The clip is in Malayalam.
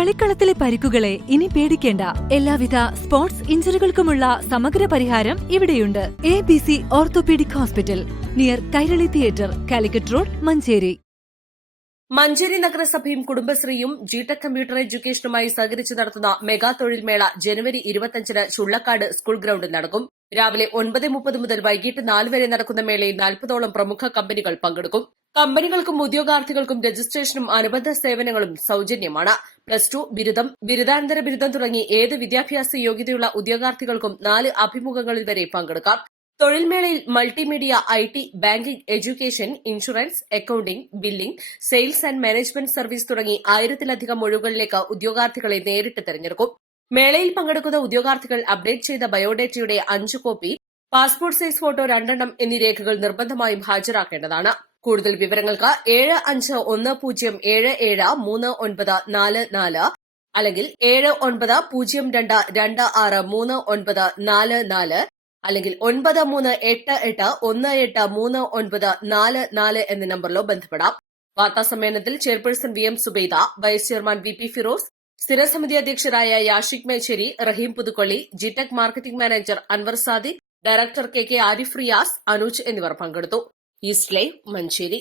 കളിക്കളത്തിലെ പരിക്കുകളെ ഇനി പേടിക്കേണ്ട. എല്ലാവിധ സ്പോർട്സ് ഇഞ്ചുറികൾക്കുമുള്ള സമഗ്ര പരിഹാരം ഇവിടെയുണ്ട്. ABC orthopaedic hospital, near Kairali theatre, Calicut road, Manjeri. Manjeri നഗരസഭയും കുടുംബശ്രീയും ജിടെക് കമ്പ്യൂട്ടർ എഡ്യൂക്കേഷനുമായി സഹകരിച്ച് നടത്തുന്ന മെഗാ തൊഴിൽ മേള ജനുവരി 25-ന് ചുള്ളക്കാട് സ്കൂൾ ഗ്രൌണ്ടിൽ നടക്കും. രാവിലെ 9:30 മുതൽ വൈകിട്ട് 4 വരെ നടക്കുന്ന മേളയിൽ 40ഓളം പ്രമുഖ കമ്പനികൾ പങ്കെടുക്കും. കമ്പനികൾക്കും ഉദ്യോഗാർത്ഥികൾക്കും രജിസ്ട്രേഷനും അനുബന്ധ സേവനങ്ങളും സൌജന്യമാണ്. +2, ബിരുദം, ബിരുദാനന്തര ബിരുദം തുടങ്ങി ഏത് വിദ്യാഭ്യാസ യോഗ്യതയുള്ള ഉദ്യോഗാർത്ഥികൾക്കും 4 അഭിമുഖങ്ങളിൽ വരെ പങ്കെടുക്കാം. തൊഴിൽമേളയിൽ multimedia, IT, banking, education, insurance, accounting, billing, sales and management service തുടങ്ങി 1000-ലധികം ഒഴിവുകളിലേക്ക് ഉദ്യോഗാർത്ഥികളെ നേരിട്ട് തെരഞ്ഞെടുക്കും. മേളയിൽ പങ്കെടുക്കുന്ന ഉദ്യോഗാർത്ഥികൾ അപ്ഡേറ്റ് ചെയ്ത ബയോഡേറ്റയുടെ 5 കോപ്പി, പാസ്പോർട്ട് സൈസ് ഫോട്ടോ 2 എണ്ണം എന്നീ രേഖകൾ നിർബന്ധമായും ഹാജരാക്കേണ്ടതാണ്. കൂടുതൽ വിവരങ്ങൾക്ക് 7517739344 അല്ലെങ്കിൽ 7902263944 അല്ലെങ്കിൽ 9388183944 എന്ന നമ്പറിലോ ബന്ധപ്പെടാം. വാർത്താസമ്മേളനത്തിൽ chairperson VM Zubaida, vice chairman VP Firoz, സ്ഥിരസമിതി അധ്യക്ഷരായ Yashik Mecheri, Rahim Puthukkolli, GTEC marketing manager Anwar Sadiq, director KK Arif Riyas, Anuj എന്നിവർ പങ്കെടുത്തു. East Live, Manjeri.